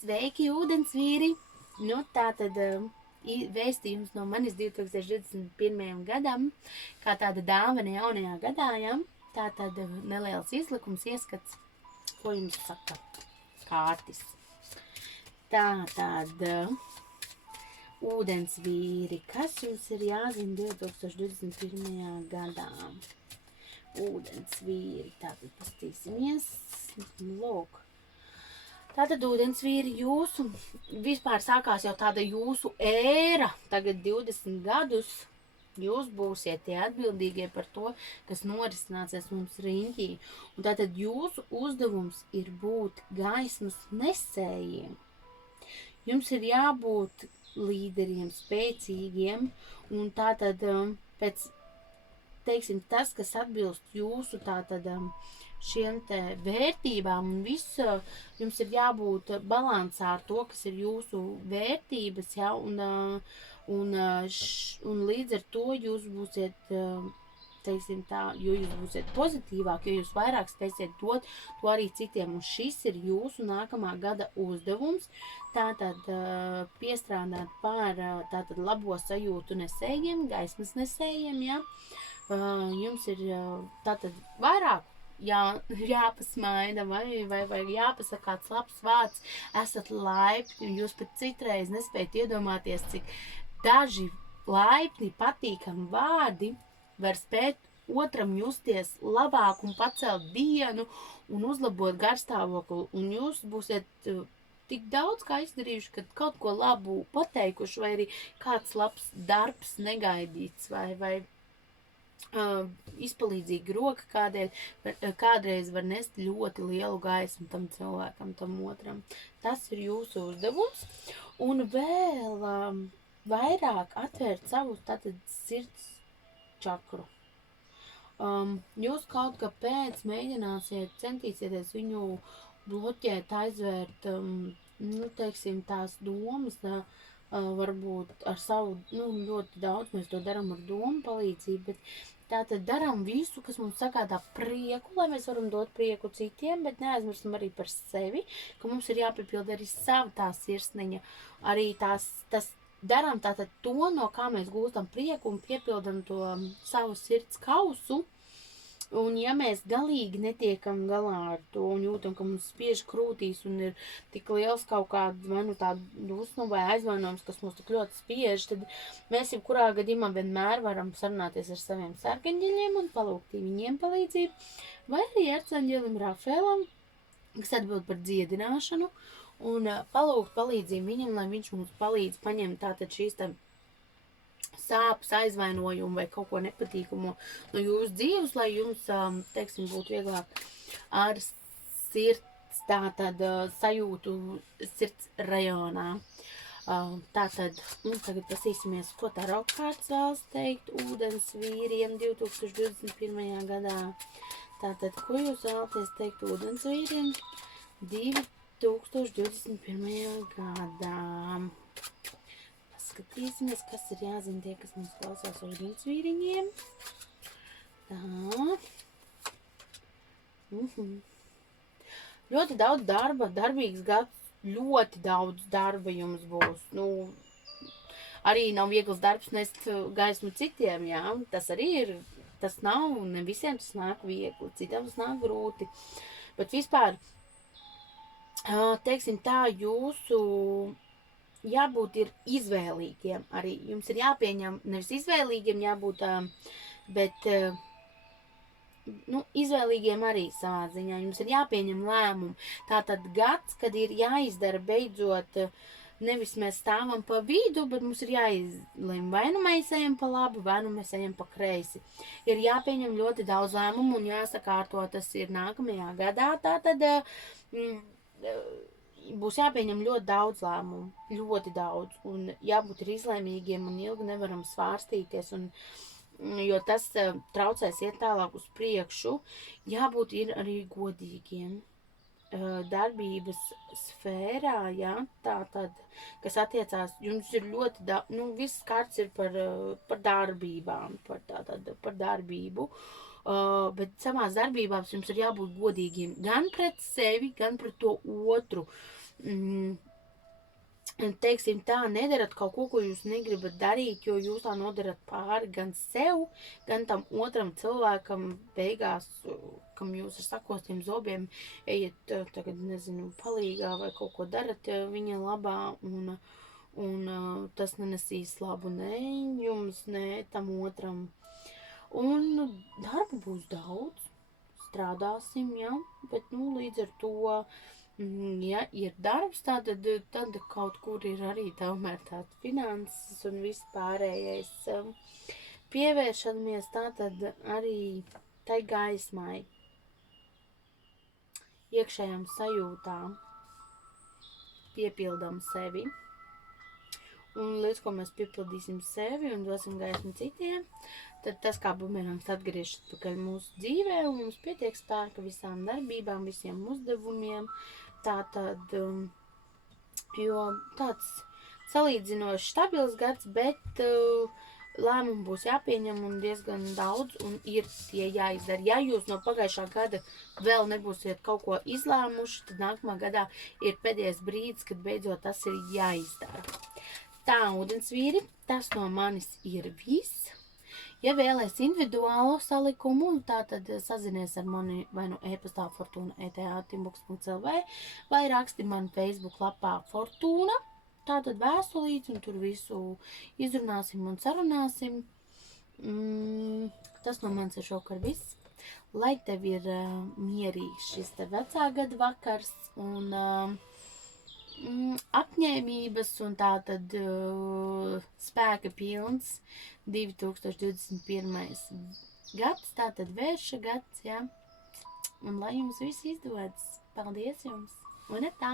Sveiki, ūdensvīri! Nu, tātad vēstījums no manis 2021. gadam, kā tāda dāvana jaunajā gadā, ja? Tātad neliels izlikums, ieskats, ko jums saka kārtis. Tātad ūdensvīri, kas jums ir jāzina 2021. gadā? Ūdensvīri, tātad pastīsimies, lūk. Tātad ūdensvīri jūsu, vispār sākās jau tāda jūsu ēra, tagad 20 gadus, jūs būsiet tie atbildīgie par to, kas norisināsies mums riņķī. Un tātad jūsu uzdevums ir būt gaismas nesējiem. Jums ir jābūt līderiem, spēcīgiem, un tātad pēc, teiksim, tas, kas atbilst jūsu tātad šiem te vērtībām un viss, jums ir jābūt balansā ar to, kas ir jūsu vērtības, ja, un līdz ar to jūs būsiet, teiksim tā, jo jūs būsiet pozitīvāk, jo jūs vairāk spēsiet dot to arī citiem, un šis ir jūsu nākamā gada uzdevums, tātad piestrādāt par tātad labo sajūtu nesējiem, gaismas nesējiem, ja, jums ir tātad vairāk, jāpasmaida vai jāpasaka kāds labs vārds, esat laipni, jūs pat citreiz nespējat iedomāties, cik daži laipni, patīkami vārdi var spēt otram justies labāk un pacelt dienu un uzlabot garstāvokli, un jūs būsiet tik daudz kā izdarījuši, kad kaut ko labu pateikuši, vai arī kāds labs darbs negaidīts, vai izpalīdzīga roka kādreiz var nest ļoti lielu gaismu tam cilvēkam, tam otram. Tas ir jūsu uzdevums. Un vēl vairāk atvērt savu tātad sirds čakru. Jūs kaut kāpēc mēģināsiet, centīsieties viņu bloķēt, aizvērt, teiksim, tās domas, varbūt ar savu, ļoti daudz mēs to darām ar domu palīdzību, bet tātad darām visu, kas mums sagādā prieku, lai mēs varam dot prieku citiem, bet neaizmirstam arī par sevi, ka mums ir jāpiepilda arī sava tā sirsniņa, arī tas darām tātad to, no kā mēs gūstam prieku un piepildam to savu sirds kausu. Un ja mēs galīgi netiekam galā ar to un jūtam, ka mums spiež krūtīs un ir tik liels kaut kāds vai nu tāda dusma vai aizvainojums, kas mums tik ļoti spiež, tad mēs jebkurā gadījumā vienmēr varam sarunāties ar saviem sargaņģeļiem un palūgt viņiem palīdzību, vai arī arcangēlim Rafēlam, kas atbild par dziedināšanu, un palūgt palīdzību viņam, lai viņš mums palīdz paņemt tātad šīs sāpes, aizvainojumu vai kaut ko nepatīkamu no jūsu dzīves, lai jums, teiksim, būtu vieglāk ar sirds, tātad sajūtu sirds rajonā. Tātad, tagad pasīsimies, ko tarot kārtas vēlas teikt ūdens vīriem 2021. gadā. Tātad, ko jūs vēlaties teikt ūdens vīriem 2021. gadā? Skatīsimies, kas ir jāzina tie, kas mums klausās ūdens vīriņiem. Tā. Ļoti daudz darba, darbīgs gads, ļoti daudz darba jums būs. Arī nav viegls darbs nest gaismu citiem, jā. Tas arī ir, tas nav, ne visiem tas nāk viegli, citiem tas nāk grūti. Bet vispār, teiksim tā, jūsu jābūt ir izvēlīgiem arī. Jums ir jāpieņem, nevis izvēlīgiem jābūt, bet izvēlīgiem arī savā ziņā. Jums ir jāpieņem lēmumu. Tātad gads, kad ir jāizdara beidzot, nevis mēs stāvam pa vidu, bet mums ir jāizlem, vai nu mēs ejam pa labi, vai nu mēs ejam pa kreisi. Ir jāpieņem ļoti daudz lēmumu un jāsakārto, tas ir nākamajā gadā. Tātad būs jāpieņem ļoti daudz lēmumu, ļoti daudz, un jābūt ir izlēmīgiem un ilgi nevaram svārstīties, jo tas traucēs iet tālāk uz priekšu. Jābūt ir arī godīgiem darbības sfērā, ja, tātad, kas attiecās, jums ir ļoti daudz, viss kārts ir par darbībām, par darbību. Bet savās darbībās jums ir jābūt godīgiem gan pret sevi, gan pret to otru. teiksim tā, nedarat kaut ko, ko jūs negribat darīt, jo jūs tā nodarat pāri gan sev, gan tam otram cilvēkam beigās, kam jūs ar sakostiem zobiem ejat, tagad, nezinu, palīgā vai kaut ko darat viņa labā, un tas nenesīs labu ne jums, ne tam otram. Un darba būs daudz, strādāsim, ja, bet, līdz ar to, ja ir darbs, tad kaut kur ir arī tomēr tāds finanses un viss pārējais. Pievēršamies tātad arī tai gaismai, iekšējām sajūtām, piepildam sevi. Un līdz ko mēs piepildīsim sevi un dosim gaismu citiem, tad tas kā bumerangs atgriežas atpakaļ mūsu dzīvē un mums pietiek spēka visām darbībām, visiem uzdevumiem. Tātad, jo tāds salīdzinoši stabils gads, bet lēmumu būs jāpieņem un diezgan daudz un ir tie jāizdara. Ja jūs no pagājušā gada vēl nebūsiet kaut ko izlēmuši, tad nākamā gadā ir pēdējais brīdis, kad beidzot tas ir jāizdara. Tā, ūdensvīri, tas no manis ir viss. Ja vēlēs individuālo salikumu, tātad sazinies ar mani vai nu e-pastā fortuna@timbox.lv vai raksti man Facebook lapā Fortuna, tātad vēstulīts un tur visu izrunāsim un sarunāsim. Tas no manis ir šokar viss. Lai tev ir mierīgs šis te vecā gada vakars un apņēmības un tātad spēka pilns 2021. gads, tātad vērša gads, ja? Un lai jums viss izdodas. Paldies jums! Un tā!